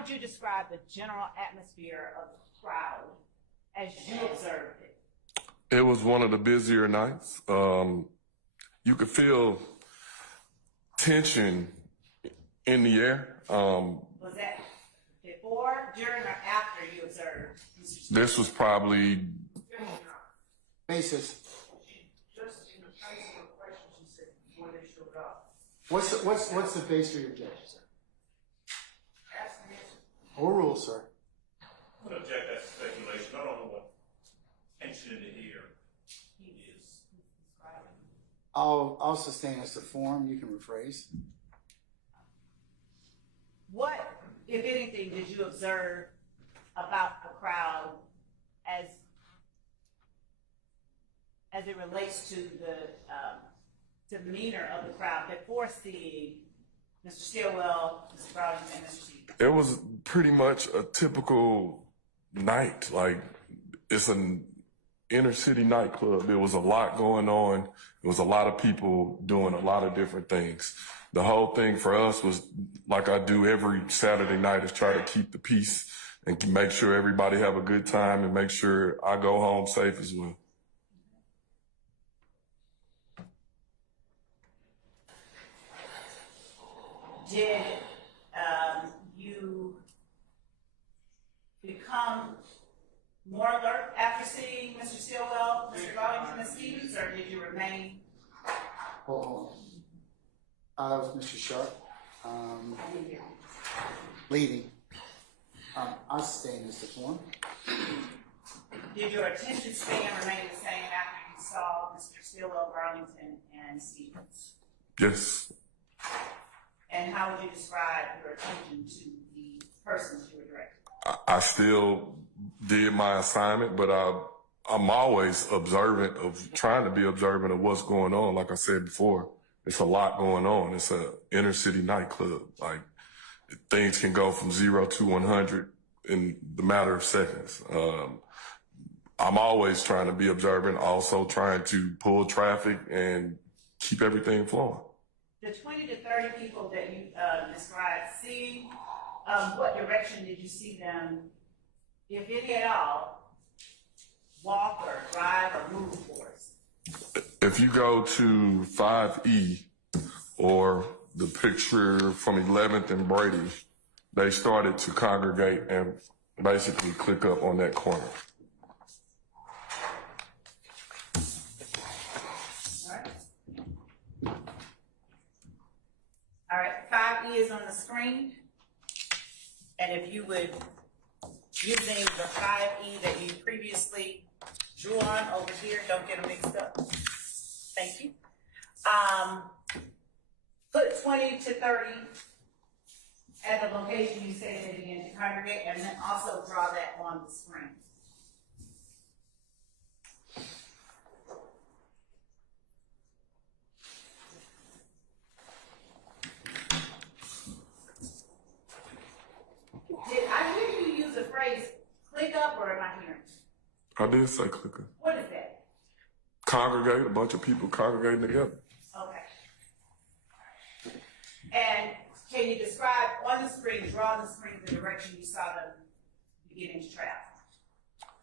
would you describe the general atmosphere of the crowd as you observed it? It was one of the busier nights. You could feel tension in the air. Was that before, during, or after you observed? This was probably Basis. Just in the face of the questions you said before they showed up. What's the base for your objection, sir? Ask the answer. Overrule, sir. I'm going to object that speculation. I don't know what tension in the air is. I'll sustain as the form. You can rephrase. What, if anything, did you observe about the crowd as it relates to the demeanor of the crowd before seeing Mr. Stillwell, Mr. Browning, and Mr. Stevens? It was pretty much a typical night. Like, it's an inner city nightclub. There was a lot going on. There was a lot of people doing a lot of different things. The whole thing for us was, like I do every Saturday night, is try to keep the peace and make sure everybody have a good time and make sure I go home safe as well. Did you become more alert after seeing Mr. Stillwell, Mr. Garlington, and Stevens, or did you remain? Hold on. That was Mr. Sharp. Leading. I'll sustain as the form. Did your attention span remain the same after you saw Mr. Stillwell, Garlington, and Stevens? Yes. And how would you describe your attention to the persons you were directing? I still did my assignment, but I'm always observant of, trying to be observant of what's going on. Like I said before, it's a lot going on. It's a inner city nightclub. Like, things can go from 0 to 100 in the matter of seconds. I'm always trying to be observant, also trying to pull traffic and keep everything flowing. The 20 to 30 people that you described seeing, what direction did you see them, if any at all, walk or drive or move towards? If you go to 5E or the picture from 11th and Brady, they started to congregate and basically click up on that corner. All right, 5E is on the screen. And if you would, using the 5E that you previously drew on over here, don't get them mixed up. Thank you. Put 20 to 30 at the location you say they begin to congregate, and then also draw that on the screen. Did I hear you use the phrase click up, or am I hearing? I did say click up. What is that? Congregate, a bunch of people congregating together. Okay. And can you describe on the screen, draw on the screen, the direction you saw them beginning to travel?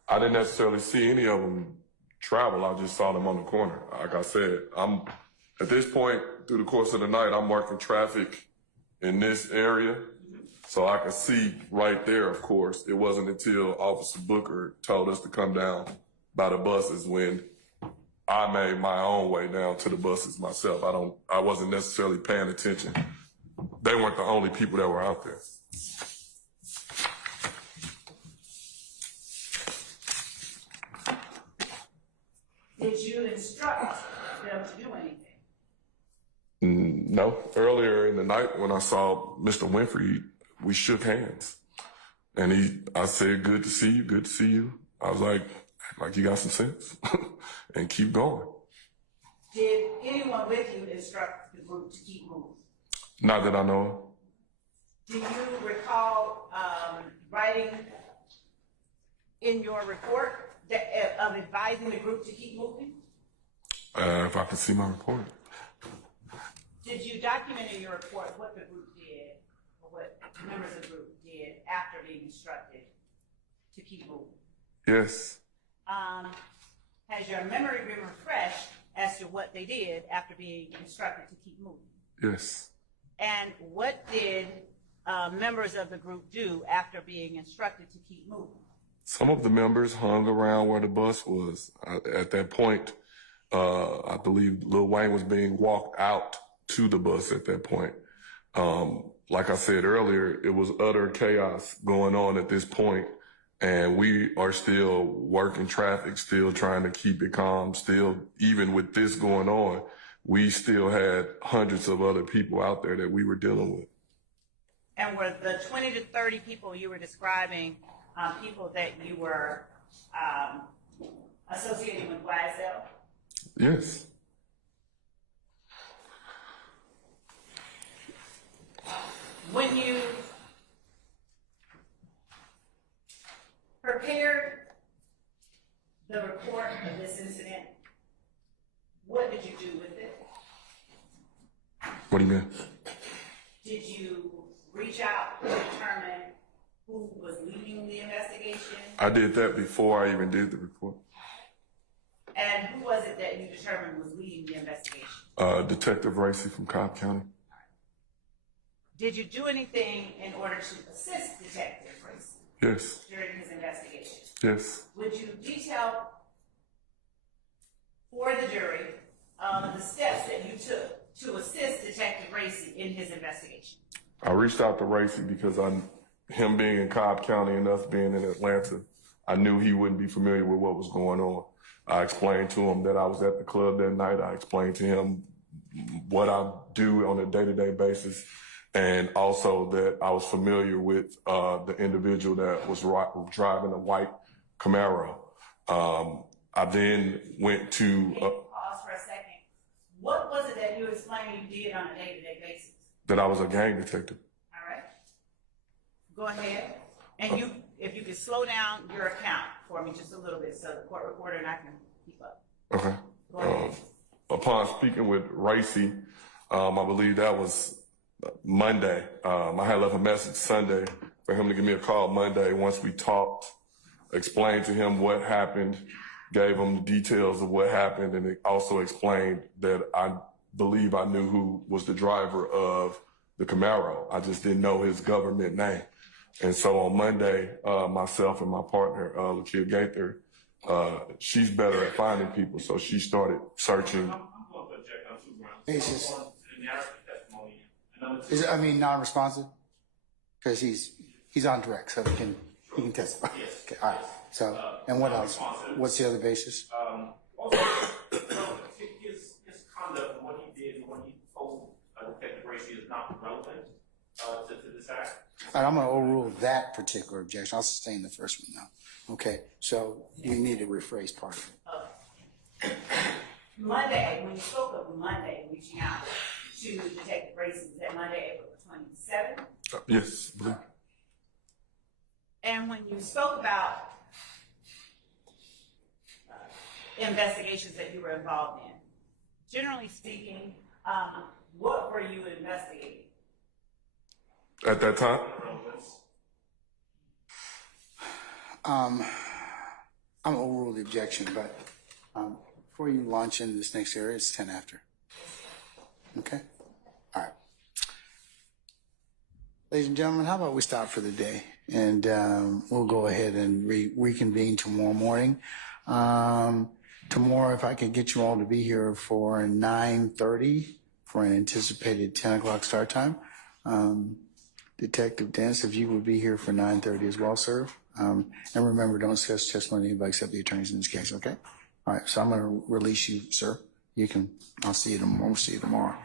I didn't necessarily see any of them travel. I just saw them on the corner. Like I said, I'm at this point through the course of the night, I'm working traffic in this area. So I could see right there, of course. It wasn't until Officer Booker told us to come down by the buses when I made my own way down to the buses myself. I wasn't necessarily paying attention. They weren't the only people that were out there. Did you instruct them to do anything? No. Earlier in the night when I saw Mr. Winfrey, we shook hands. And I said, good to see you, good to see you. I was like you got some sense. And keep going. Did anyone with you instruct the group to keep moving? Not that I know of. Do you recall writing in your report of advising the group to keep moving? If I can see my report. Did you document in your report what the group did, or what members of the group did after being instructed to keep moving? Yes. Has your memory been refreshed as to what they did after being instructed to keep moving? Yes. And what did members of the group do after being instructed to keep moving? Some of the members hung around where the bus was. At that point, I believe Lil Wayne was being walked out to the bus at that point. Like I said earlier, it was utter chaos going on at this point, and we are still working traffic, still trying to keep it calm, still, even with this going on, we still had hundreds of other people out there that we were dealing with. And were the 20 to 30 people you were describing people that you were associating with YSL? Yes. When you prepared the report of this incident, what did you do with it? What do you mean? Did you reach out to determine who was leading the investigation? I did that before I even did the report. And who was it that you determined was leading the investigation? Detective Racy from Cobb County. Did you do anything in order to assist Detective Racy Yes. during his investigation? Yes. Would you detail for the jury the steps that you took to assist Detective Racy in his investigation? I reached out to Racy because him being in Cobb County and us being in Atlanta, I knew he wouldn't be familiar with what was going on. I explained to him that I was at the club that night. I explained to him what I do on a day-to-day basis, and also that I was familiar with the individual that was driving a white Camaro. I then went to... Pause for a second. What was it that you explained you did on a day-to-day basis? that I was a gang detective. All right. Go ahead. And you, if you could slow down your account for me just a little bit so the court reporter and I can keep up. Okay. Go ahead. Upon speaking with Racy, I believe that was Monday. I had left a message Sunday for him to give me a call Monday. Once we talked, explained to him what happened, gave him the details of what happened, and it also explained that I believe I knew who was the driver of the Camaro. I just didn't know his government name. And so on Monday, myself and my partner, Lakia Gaither, she's better at finding people, so she started searching. I'm going to object on 2 grounds. Basis. One, in the aspect testimony, and number 2, Is it, I mean, non-responsive? Because he's on direct, so he can testify. Yes. Okay, all right. So, and what else? non-responsive. What's the other basis? Also, his conduct and what he did and what he told Detective Racy is not relevant to this act. All right, I'm going to overrule that particular objection. I'll sustain the first one now. Okay, so you need to rephrase part of it. Monday, when you spoke of Monday, reaching out to Detective Racy, was that Monday, April 27th? Yes, I believe. And when you spoke about investigations that you were involved in, generally speaking, what were you investigating? At that time? I'm going to overrule the objection, but before you launch into this next area, it's 10 after. Okay? All right. Ladies and gentlemen, how about we stop for the day? And we'll go ahead and reconvene tomorrow morning. Tomorrow, if I can get you all to be here for 9:30 for an anticipated 10 o'clock start time. Detective Dennis, if you would be here for 9:30 as well, sir. And remember, don't discuss testimony anybody except the attorneys in this case, okay? All right, so I'm going to release you, sir. You can, I'll see you tomorrow. We'll see you tomorrow.